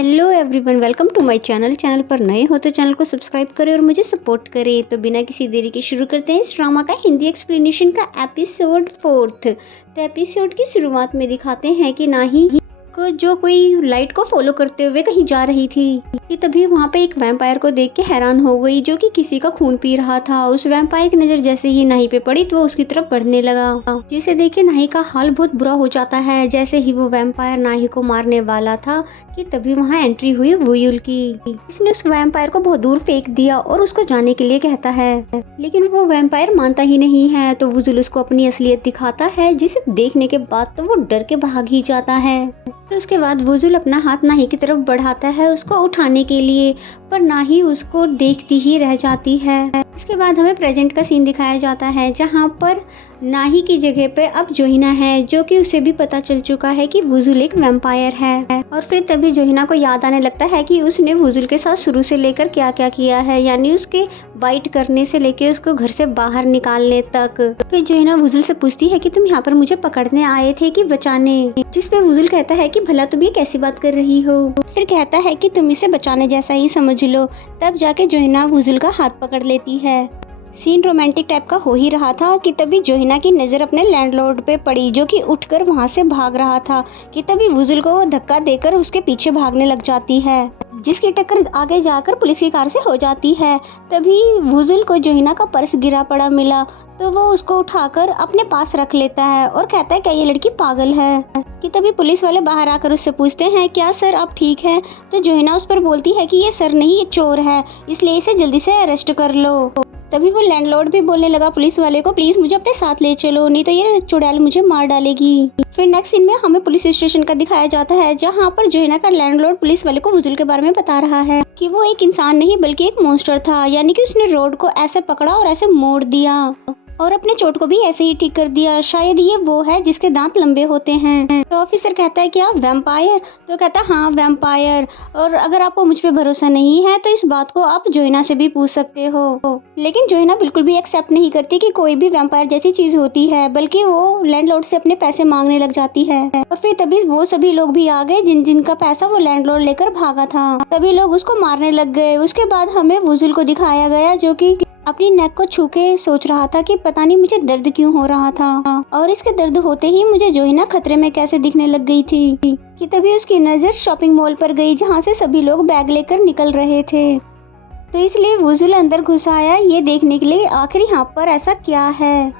Hello everyone, welcome to my channel पर नए हो तो चैनल को सब्सक्राइब करें और मुझे सपोर्ट करें। तो बिना किसी देरी के शुरू करते हैं इस ड्रामा का हिंदी एक्सप्लेनेशन का एपिसोड 4। तो एपिसोड की शुरुआत में दिखाते हैं कि नाही को जो कोई लाइट को फॉलो करते हुए कहीं जा रही थी कि तभी वहाँ पे एक वैम्पायर को देख के हैरान हो गई जो कि किसी का खून पी रहा था। उस वैम्पायर की नज़र जैसे ही नाही पे पड़ी तो वो उसकी तरफ बढ़ने लगा, जिसे देख के नाही का हाल बहुत बुरा हो जाता है। जैसे ही वो वैम्पायर नाही को मारने वाला था कि तभी वहाँ एंट्री हुई वुयुल की। इसने उस वैम्पायर को बहुत दूर फेंक दिया और उसको जाने के लिए कहता है, लेकिन वो वैम्पायर मानता ही नहीं है। तो वुजुल उसको अपनी असलियत दिखाता है, जिसे देखने के बाद तो वो डर के भाग ही जाता है। फिर उसके बाद वुजुल अपना हाथ नाही की तरफ बढ़ाता है उसको उठाने के लिए, पर नाही उसको देखती ही रह जाती है। इसके बाद हमें प्रेजेंट का सीन दिखाया जाता है, जहाँ पर नाही की जगह पे अब जोहिना है, जो कि उसे भी पता चल चुका है कि वुजुल एक वैम्पायर है। और फिर तभी जोहिना को याद आने लगता है कि उसने वुजुल के साथ शुरू से लेकर क्या क्या किया है, यानी उसके बाइट करने से लेकर उसको घर से बाहर निकालने तक। फिर जोहिना वुजुल से पूछती है कि तुम यहाँ पर मुझे पकड़ने आए थे कि बचाने, जिसपे वुजुल कहता है कि भला तुम ये कैसी बात कर रही हो। फिर कहता है कि तुम इसे बचाने जैसा ही समझ लो। तब जाके जोहिना वुजुल का हाथ पकड़ लेती है। सीन रोमांटिक टाइप का हो ही रहा था कि तभी जोहिना की नज़र अपने लैंडलॉर्ड पे पड़ी, जो कि उठकर वहां से भाग रहा था कि तभी वुजुल को वो धक्का देकर उसके पीछे भागने लग जाती है, जिसकी टक्कर आगे जाकर पुलिस की कार से हो जाती है। तभी वुजुल को जोहिना का पर्स गिरा पड़ा मिला, तो वो उसको उठाकर अपने पास रख लेता है और कहता है क्या ये लड़की पागल है। कि तभी पुलिस वाले बाहर आकर उससे पूछते हैं क्या सर आप ठीक हैं। तो जोहिना उस पर बोलती है कि ये सर नहीं, ये चोर है, इसलिए इसे जल्दी से अरेस्ट कर लो। तभी वो लैंडलॉर्ड भी बोलने लगा पुलिस वाले को, प्लीज मुझे अपने साथ ले चलो, नहीं तो ये चुड़ैल मुझे मार डालेगी। फिर नेक्स्ट सीन में हमें पुलिस स्टेशन का दिखाया जाता है, जहाँ पर जोहिना का लैंडलॉर्ड पुलिस वाले को वुजुल के बारे में बता रहा है कि वो एक इंसान नहीं बल्कि एक मॉन्स्टर था, यानी कि उसने रोड को ऐसे पकड़ा और ऐसे मोड़ दिया और अपने चोट को भी ऐसे ही ठीक कर दिया। शायद ये वो है जिसके दांत लंबे होते हैं। तो ऑफिसर कहता है क्या वैम्पायर? तो कहता है हाँ वैम्पायर, और अगर आपको मुझ पे भरोसा नहीं है तो इस बात को आप जोहिना से भी पूछ सकते हो। लेकिन जोहिना बिल्कुल भी एक्सेप्ट नहीं करती कि कोई भी वैम्पायर जैसी चीज होती है, बल्कि वो लैंडलॉर्ड से अपने पैसे मांगने लग जाती है। और फिर तभी वो सभी लोग भी आ गए जिनका पैसा वो लैंडलॉर्ड लेकर भागा था। सभी लोग उसको मारने लग गए। उसके बाद हमें वुजुल को दिखाया गया, जो कि अपनी नेक को छू के सोच रहा था कि पता नहीं मुझे दर्द क्यों हो रहा था, और इसके दर्द होते ही मुझे जोहिना खतरे में कैसे दिखने लग गई थी। कि तभी उसकी नज़र शॉपिंग मॉल पर गई, जहाँ से सभी लोग बैग लेकर निकल रहे थे। तो इसलिए वुजुल अंदर घुस आया ये देखने के लिए आखिर यहाँ पर ऐसा क्या है।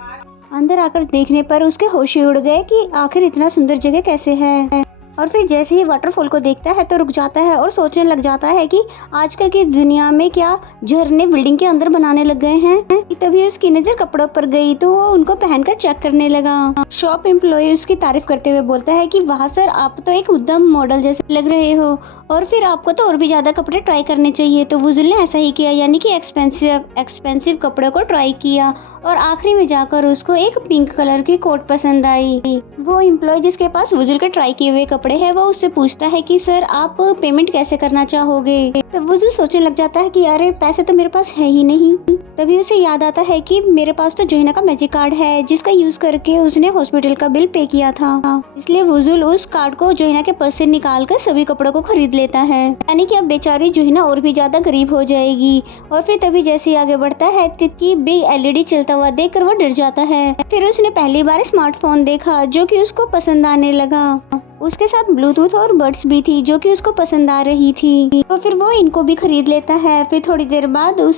अंदर आकर देखने पर उसके होश ही उड़ गए कि आखिर इतना सुंदर जगह कैसे है। और फिर जैसे ही वाटरफॉल को देखता है तो रुक जाता है और सोचने लग जाता है कि आजकल की दुनिया में क्या झरने बिल्डिंग के अंदर बनाने लग गए हैं। तभी उसकी नज़र कपड़ों पर गई तो वो उनको पहनकर चेक करने लगा। शॉप एम्प्लॉय उसकी तारीफ करते हुए बोलता है कि वाह सर, आप तो एक उद्यम मॉडल जैसे लग रहे हो, और फिर आपको तो और भी ज़्यादा कपड़े ट्राई करने चाहिए। तो वुजुल ने ऐसा ही किया, यानी कि एक्सपेंसिव कपड़ों को ट्राई किया और आखिरी में जाकर उसको एक पिंक कलर की कोट पसंद आई। वो एम्प्लॉय जिसके पास वुजुल के ट्राई किए हुए कपड़े हैं, वो उससे पूछता है कि सर आप पेमेंट कैसे करना चाहोगे। तो वुजुल सोचने लग जाता है कि अरे पैसे तो मेरे पास है ही नहीं। तभी उसे याद आता है कि मेरे पास तो जोहिना का मैजिक कार्ड है, जिसका यूज करके उसने हॉस्पिटल का बिल पे किया था। इसलिए वुजुल उस कार्ड को जोहिना के पर्स से निकाल कर सभी कपड़ों को खरीद लेता है, यानी कि अब बेचारी जोहिना और भी ज्यादा गरीब हो जाएगी। और फिर तभी जैसे आगे बढ़ता है कि बिग एलईडी चलता हुआ देखकर वो डर जाता है। फिर उसने पहली बार स्मार्टफोन देखा, जो कि उसको पसंद आने लगा। उसके साथ ब्लूटूथ और बड्स भी थी, जो कि उसको पसंद आ रही थी। तो फिर वो इनको भी खरीद लेता है। फिर थोड़ी देर बाद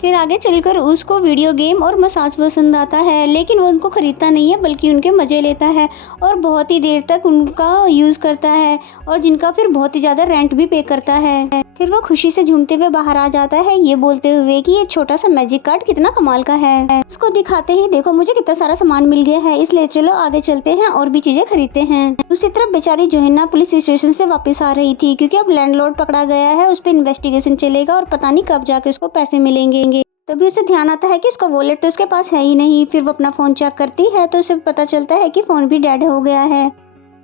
फिर आगे चलकर उसको वीडियो गेम और मसाज पसंद आता है, लेकिन वो उनको खरीदता नहीं है बल्कि उनके मज़े लेता है और बहुत ही देर तक उनका यूज़ करता है, और जिनका फिर बहुत ही ज़्यादा रेंट भी पे करता है। फिर वो खुशी से झूमते हुए बाहर आ जाता है, ये बोलते हुए कि ये छोटा सा मैजिक कार्ड कितना कमाल का है। उसको दिखाते ही देखो मुझे कितना सारा सामान मिल गया है, इसलिए चलो आगे चलते हैं और भी चीजें खरीदते हैं। दूसरी तरफ बेचारी जोहिना पुलिस स्टेशन से वापस आ रही थी, क्योंकि अब लैंडलॉर्ड पकड़ा गया है, उस पर इन्वेस्टिगेशन चलेगा और पता नहीं कब जाके उसको पैसे मिलेंगे। तभी उसे ध्यान आता है कि उसका वॉलेट तो उसके पास है ही नहीं। फिर वो अपना फ़ोन चेक करती है तो उसे पता चलता है कि फ़ोन भी डेड हो गया है।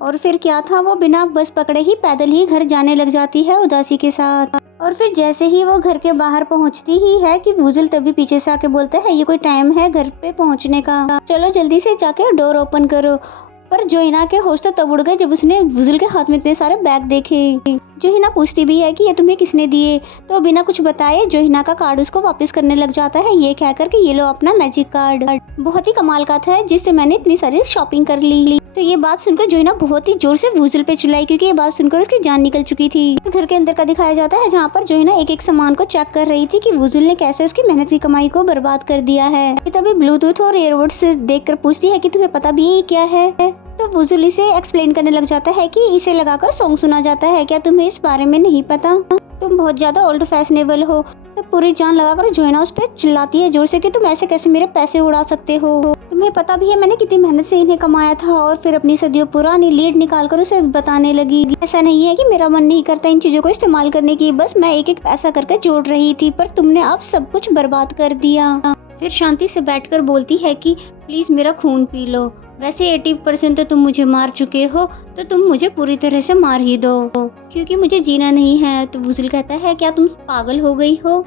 और फिर क्या था, वो बिना बस पकड़े ही पैदल ही घर जाने लग जाती है उदासी के साथ। और फिर जैसे ही वो घर के बाहर पहुंचती ही है कि वुजुल तभी पीछे से आके बोलता है ये कोई टाइम है घर पे पहुंचने का, चलो जल्दी से जाके डोर ओपन करो। पर जोहिना के होश तो तब उड़ गए जब उसने वुजुल के हाथ में इतने सारे बैग देखे। जोहिना पूछती भी है कि ये तुम्हें किसने दिए, तो बिना कुछ बताए जोहिना का कार्ड उसको वापस करने लग जाता है, ये कहकर कि ये लो अपना मैजिक कार्ड, बहुत ही कमाल का था जिससे मैंने इतनी सारी शॉपिंग कर ली। तो ये बात सुनकर जोहिना बहुत ही जोर से वुजुल पे चिल्लाई, क्योंकि ये बात सुनकर उसकी जान निकल चुकी थी। घर के अंदर का दिखाया जाता है जहाँ पर जोहिना एक एक सामान को चेक कर रही थी कि वुजुल ने कैसे उसकी मेहनत की कमाई को बर्बाद कर दिया है। तभी ब्लूटूथ और ईयरबड्स देखकर पूछती है कि तुम्हें पता भी है क्या है। तो वुजुल इसे एक्सप्लेन करने लग जाता है कि इसे लगाकर सॉन्ग सुना जाता है, क्या तुम्हें इस बारे में नहीं पता, तुम बहुत ज्यादा ओल्ड फैशनेबल हो। तो पूरी जान लगाकर जोहिना उस पर चिल्लाती है जोर से कि तुम ऐसे कैसे मेरे पैसे उड़ा सकते हो, तुम्हें पता भी है मैंने कितनी मेहनत से इन्हें कमाया था। और फिर अपनी सदियों पुरानी लीड निकाल कर उसे बताने लगी, ऐसा नहीं है कि मेरा मन नहीं करता इन चीजों को इस्तेमाल करने की, बस मैं एक एक पैसा करके जोड़ रही थी, पर तुमने अब सब कुछ बर्बाद कर दिया। फिर शांति से बैठकर बोलती है कि प्लीज मेरा खून पी लो, वैसे 80% तो तुम मुझे मार चुके हो, तो तुम मुझे पूरी तरह से मार ही दो, क्योंकि मुझे जीना नहीं है। तो वुजुल कहता है क्या तुम पागल हो गई हो,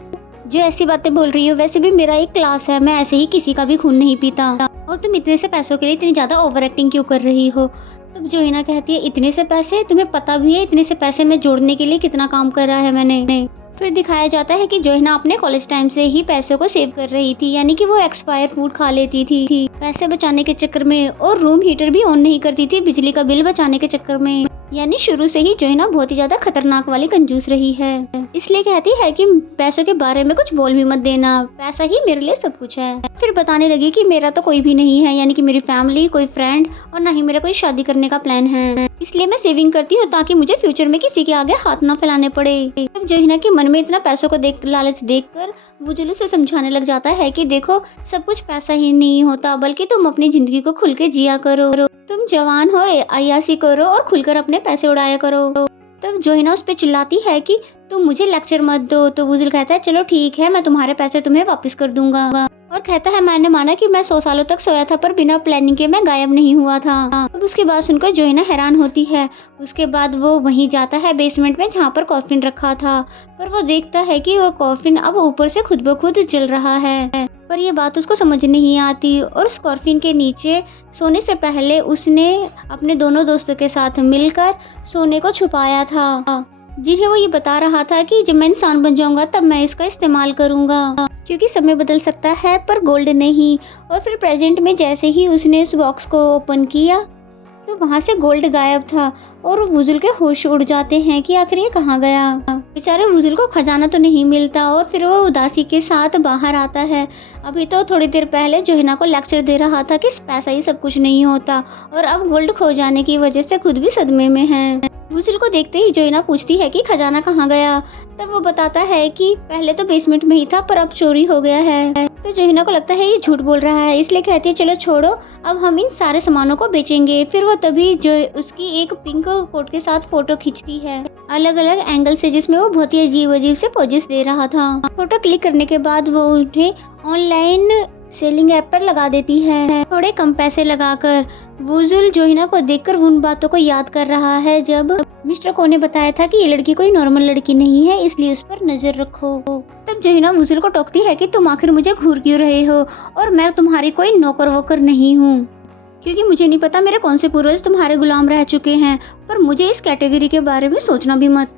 जो ऐसी बातें बोल रही हो, वैसे भी मेरा एक क्लास है, मैं ऐसे ही किसी का भी खून नहीं पीता, और तुम इतने से पैसों के लिए इतनी ज्यादा ओवर एक्टिंग क्यों कर रही हो। तब जोहिना कहती है इतने से पैसे, तुम्हें पता भी है इतने से पैसे मैं जोड़ने के लिए कितना काम करा है मैंने। फिर दिखाया जाता है कि जोहिना अपने कॉलेज टाइम से ही पैसों को सेव कर रही थी, यानी कि वो एक्सपायर फूड खा लेती थी पैसे बचाने के चक्कर में, और रूम हीटर भी ऑन नहीं करती थी बिजली का बिल बचाने के चक्कर में। यानी शुरू से ही जोहिना बहुत ही ज्यादा खतरनाक वाली कंजूस रही है, इसलिए कहती है कि पैसों के बारे में कुछ बोल भी मत देना, पैसा ही मेरे लिए सब कुछ है। फिर बताने लगी कि मेरा तो कोई भी नहीं है, यानी कि मेरी फैमिली, कोई फ्रेंड, और ना ही मेरा कोई शादी करने का प्लान है, इसलिए मैं सेविंग करती हूँ ताकि मुझे फ्यूचर में किसी के आगे हाथ ना फैलाने पड़े। तब जोहिना के मन में इतना पैसों को लालच देखकर वुजुल उसे समझाने लग जाता है कि देखो सब कुछ पैसा ही नहीं होता, बल्कि तुम अपनी जिंदगी को खुल के जिया करो, तुम जवान हो, अय्यासी करो और खुलकर अपने पैसे उड़ाया करो। तब जोहिना उस पे चिल्लाती है कि तुम मुझे लेक्चर मत दो। तो वुजुल कहता है चलो ठीक है, मैं तुम्हारे पैसे तुम्हें वापस कर दूंगा, और कहता है मैंने माना कि मैं 100 सालों तक सोया था, पर बिना प्लानिंग के मैं गायब नहीं हुआ था। अब उसकी बात सुनकर जोहिना हैरान होती है। उसके बाद वो वहीं जाता है बेसमेंट में जहाँ पर कॉफिन रखा था, पर वो देखता है कि वो कॉफिन अब ऊपर से खुद ब खुद जल रहा है, पर ये बात उसको समझ नहीं आती। और उस कॉफिन के नीचे सोने से पहले उसने अपने दोनों दोस्तों के साथ मिलकर सोने को छुपाया था, जिन्हें वो ये बता रहा था कि जब मैं इंसान बन जाऊंगा तब मैं इसका इस्तेमाल करूंगा, क्योंकि समय बदल सकता है पर गोल्ड नहीं। और फिर प्रेजेंट में जैसे ही उसने उस बॉक्स को ओपन किया तो वहाँ से गोल्ड गायब था, और वुजुल के होश उड़ जाते हैं कि आखिर ये कहाँ गया। बेचारे वुजुल को खजाना तो नहीं मिलता, और फिर वो उदासी के साथ बाहर आता है। अभी तो थोड़ी देर पहले जोहिना को लेक्चर दे रहा था कि पैसा ही सब कुछ नहीं होता, और अब गोल्ड खो जाने की वजह से खुद भी सदमे में है। वुजुल को देखते ही जोहिना पूछती है कि खजाना कहाँ गया। तब वो बताता है कि पहले तो बेसमेंट में ही था, पर अब चोरी हो गया है। तो जोहिना को लगता है ये झूठ बोल रहा है, इसलिए कहती है चलो छोड़ो, अब हम इन सारे सामानों को बेचेंगे। फिर वो तभी जो उसकी एक पिंक कोट के साथ फोटो खींचती है अलग अलग एंगल से, जिसमें वो बहुत ही अजीब अजीब से पोजेस दे रहा था। फोटो क्लिक करने के बाद वो उन्हें ऑनलाइन सेलिंग ऐप पर लगा देती है, थोड़े कम पैसे लगाकर। वुजुल जोहिना को देखकर उन बातों को याद कर रहा है जब मिस्टर को ने बताया था कि ये लड़की कोई नॉर्मल लड़की नहीं है, इसलिए उस पर नजर रखो। तब जोहिना वुजुल को टोकती है कि तुम आखिर मुझे घूर क्यों रहे हो, और मैं तुम्हारी कोई नौकर वोकर नहीं हूँ, क्योंकि मुझे नहीं पता मेरे कौन से पूर्वज तुम्हारे गुलाम रह चुके हैं, पर मुझे इस कैटेगरी के बारे में सोचना भी मत।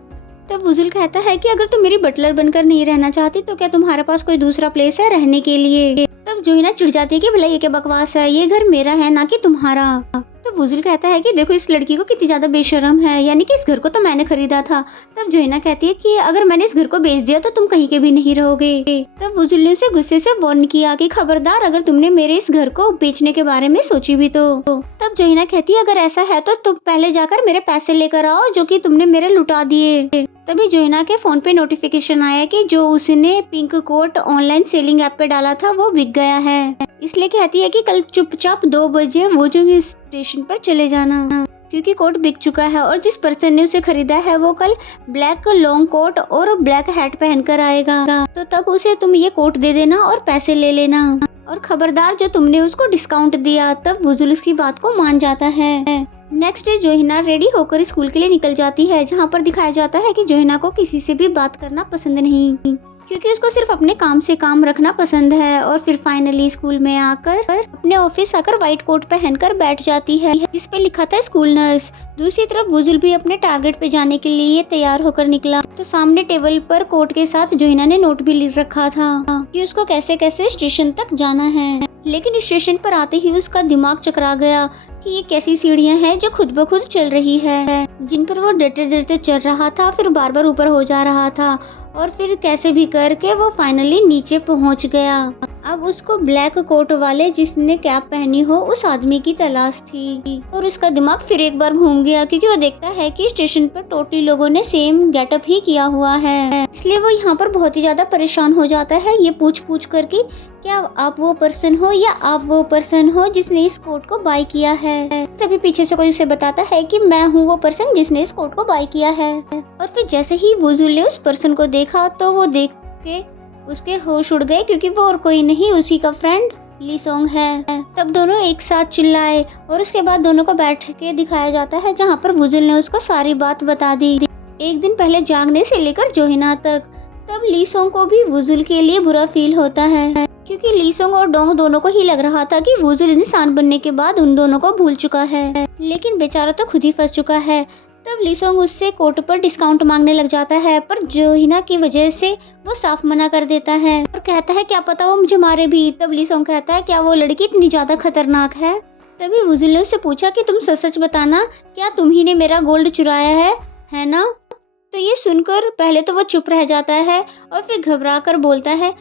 तब वुजुल कहता है कि अगर तुम मेरी बटलर बनकर नहीं रहना चाहती तो क्या तुम्हारे पास कोई दूसरा प्लेस है रहने के लिए। तब जोहिना चिढ़ जाती है कि भला ये क्या बकवास है, ये घर मेरा है ना कि तुम्हारा। तो वुजुल कहता है कि देखो इस लड़की को कितनी ज्यादा बेशर्म है, यानी कि इस घर को तो मैंने खरीदा था। तब जोहिना कहती है कि अगर मैंने इस घर को बेच दिया तो तुम कहीं के भी नहीं रहोगे। तब वुजुल ने उसे गुस्से से वार्न किया कि खबरदार अगर तुमने मेरे इस घर को बेचने के बारे में सोची भी तो। तब जोहिना कहती है अगर ऐसा है तो तुम पहले जाकर मेरे पैसे लेकर आओ जो कि तुमने मेरे लुटा दिए। तभी जोहिना के फोन पे नोटिफिकेशन आया कि जो उसने pink coat online selling app पे डाला था वो बिक गया है, इसलिए कहती है कि कल चुपचाप 2 बजे वो जो स्टेशन पर चले जाना, क्योंकि कोट बिक चुका है, और जिस पर्सन ने उसे खरीदा है वो कल ब्लैक लॉन्ग कोट और ब्लैक हैट पहनकर आएगा, तो तब उसे तुम ये कोट दे देना और पैसे ले लेना, और खबरदार जो तुमने उसको डिस्काउंट दिया। तब वुजुल उसकी बात को मान जाता है। नेक्स्ट डे जोहिना रेडी होकर स्कूल के लिए निकल जाती है, जहाँ पर दिखाया जाता है कि जोहिना को किसी से भी बात करना पसंद नहीं, क्योंकि उसको सिर्फ अपने काम से काम रखना पसंद है। और फिर फाइनली स्कूल में आकर अपने ऑफिस आकर व्हाइट कोट पहनकर बैठ जाती है, जिस पे लिखा था स्कूल नर्स। दूसरी तरफ बुजुल भी अपने टारगेट पे जाने के लिए तैयार होकर निकला, तो सामने टेबल पर कोट के साथ जोहिना ने नोट भी लिख रखा था कि उसको कैसे कैसे स्टेशन तक जाना है। लेकिन स्टेशन पर आते ही उसका दिमाग चकरा गया कि ये कैसी सीढ़ियां हैं जो खुद ब खुद चल रही है, जिन पर वो डरते डरते चल रहा था, फिर बार बार ऊपर हो जा रहा था और फिर कैसे भी करके वो फाइनली नीचे पहुंच गया। अब उसको ब्लैक कोट वाले जिसने कैप पहनी हो उस आदमी की तलाश थी, और उसका दिमाग फिर एक बार घूम गया, क्योंकि वो देखता है कि स्टेशन पर टोटली लोगों ने सेम गेटअप ही किया हुआ है। इसलिए वो यहाँ पर बहुत ही ज्यादा परेशान हो जाता है, ये पूछ कर कि क्या आप वो पर्सन हो या आप वो पर्सन हो जिसने इस कोट को बाय किया है। तभी पीछे से कोई उसे बताता है कि मैं हूँ वो पर्सन जिसने इस कोट को बाय किया है। और फिर जैसे ही बुजुल ने उस पर्सन को देखा तो वो देख के उसके होश उड़ गए, क्योंकि वो और कोई नहीं उसी का फ्रेंड ली सोंग है। तब दोनों एक साथ चिल्लाए और उसके बाद दोनों को बैठ के दिखाया जाता है, जहाँ पर बुजुल ने उसको सारी बात बता दी, एक दिन पहले जागने से लेकर जोहिना तक। तब ली सोंग को भी बुजुल के लिए बुरा फील होता है, क्योंकि ली सोंग और डोंग दोनों को ही लग रहा था कि बुजुल इंसान बनने के बाद उन दोनों को भूल चुका है, लेकिन बेचारा तो खुद ही फंस चुका है। तब ली सोंग उससे कोट पर डिस्काउंट मांगने लग जाता है, पर जोहिना की वजह से वो साफ मना कर देता है और कहता है क्या पता वो मुझे मारे भी। तब ली सोंग कहता है क्या वो लड़की इतनी ज्यादा खतरनाक है। तभी बुजुल ने उससे पूछा कि तुम सच सच बताना, क्या तुम ही ने मेरा गोल्ड चुराया है ना। तो ये सुनकर पहले तो वो चुप रह जाता है और फिर घबरा कर बोलता है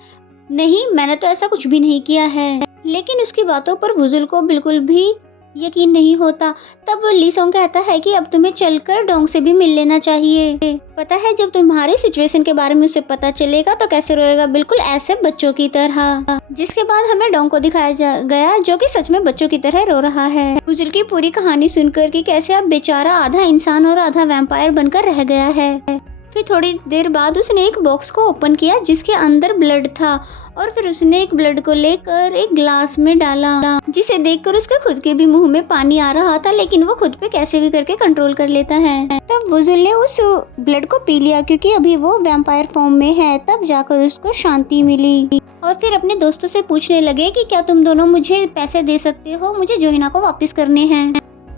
नहीं, मैंने तो ऐसा कुछ भी नहीं किया है। लेकिन उसकी बातों पर बुजुल को बिल्कुल भी यकीन नहीं होता। तब ली सोंग कहता है कि अब तुम्हें चलकर डोंग से भी मिल लेना चाहिए, पता है जब तुम्हारी सिचुएशन के बारे में उसे पता चलेगा तो कैसे रोएगा, बिल्कुल ऐसे बच्चों की तरह। जिसके बाद हमें डोंग को दिखाया गया जो कि सच में बच्चों की तरह रो रहा है। बुजुल की पूरी कहानी सुनकर कि कैसे अब बेचारा आधा इंसान और आधा वैम्पायर बनकर रह गया है। फिर थोड़ी देर बाद उसने एक बॉक्स को ओपन किया जिसके अंदर ब्लड था, और फिर उसने एक ब्लड को लेकर एक ग्लास में डाला, जिसे देखकर उसके खुद के भी मुंह में पानी आ रहा था, लेकिन वो खुद पे कैसे भी करके कंट्रोल कर लेता है। तब बुजुल ने उस ब्लड को पी लिया, क्योंकि अभी वो वैम्पायर फॉर्म में है। तब जाकर उसको शांति मिली और फिर अपने दोस्तों से पूछने लगे कि क्या तुम दोनों मुझे पैसे दे सकते हो, मुझे जोहिना को वापस करने हैं।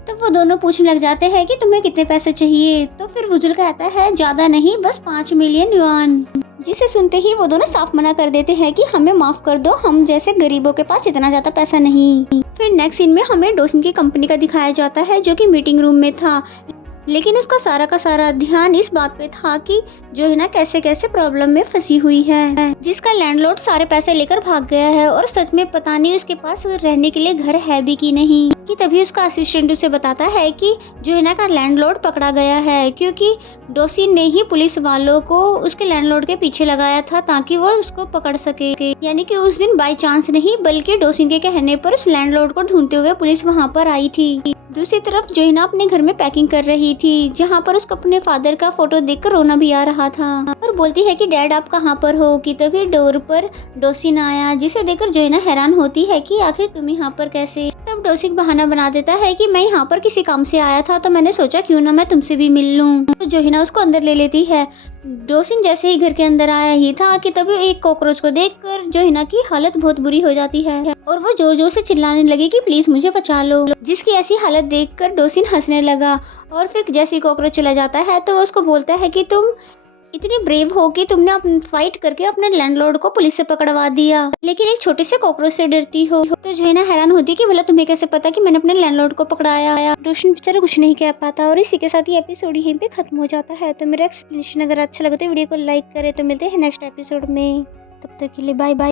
तब वो दोनों पूछने लग जाते हैं कि तुम्हें कितने पैसे चाहिए। तो फिर बुजुल कहता है ज्यादा नहीं, बस 5 मिलियन युआन। जिसे सुनते ही वो दोनों साफ मना कर देते हैं कि हमें माफ कर दो, हम जैसे गरीबों के पास इतना ज्यादा पैसा नहीं। फिर नेक्स्ट सीन में हमें डोसिन की कंपनी का दिखाया जाता है, जो कि मीटिंग रूम में था, लेकिन उसका सारा का सारा ध्यान इस बात पे था कि जोहिना कैसे कैसे प्रॉब्लम में फंसी हुई है, जिसका लैंडलॉर्ड सारे पैसे लेकर भाग गया है और सच में पता नहीं उसके पास रहने के लिए घर है भी कि नहीं। कि तभी उसका असिस्टेंट उसे बताता है कि जोहिना का लैंडलॉर्ड पकड़ा गया है, क्योंकि डोसिन ने ही पुलिस वालों को उसके लैंडलॉर्ड के पीछे लगाया था ताकि वो उसको पकड़ सके। यानी कि उस दिन बाय चांस नहीं बल्कि डोसिन के कहने पर उस लैंडलॉर्ड को ढूंढते हुए पुलिस वहाँ पर आई थी। दूसरी तरफ जोहिना अपने घर में पैकिंग कर रही थी, जहाँ पर उसको अपने फादर का फोटो देखकर रोना भी आ रहा था और बोलती है कि डैड आप कहाँ पर हो। कि तभी डोर पर डोसिन आया, जिसे देखकर जोहिना हैरान होती है कि आखिर तुम यहाँ पर कैसे। तब डोसिन बहाना बना देता है कि मैं यहाँ पर किसी काम से आया था, तो मैंने सोचा क्यों ना मैं तुमसे भी मिल लूं। तो जोहिना उसको अंदर ले लेती है। डोसिन जैसे ही घर के अंदर आया ही था कि तभी एक कॉकरोच को देखकर जोहिना की हालत बहुत बुरी हो जाती है और वो जोर जोर से चिल्लाने लगी कि प्लीज मुझे बचा लो। जिसकी ऐसी हालत देखकर डोसिन हंसने लगा और फिर जैसे ही कॉकरोच चला जाता है तो वो उसको बोलता है कि तुम इतनी ब्रेव हो कि तुमने अपने फाइट करके अपने लैंडलॉर्ड को पुलिस से पकड़वा दिया, लेकिन एक छोटे से कॉकरोच से डरती हो। तो जोहिना हैरान होती कि भला तुम्हें कैसे पता कि मैंने अपने लैंडलॉर्ड को पकड़ाया। रोशन बेचारा कुछ नहीं कह पाता और इसी के साथ ये एपिसोड यहीं पे खत्म हो जाता है। तो मेरा एक्सप्लेनेशन अगर अच्छा लगे तो वीडियो को लाइक करे। तो मिलते हैं नेक्स्ट एपिसोड में, तब तक के लिए बाय बाय।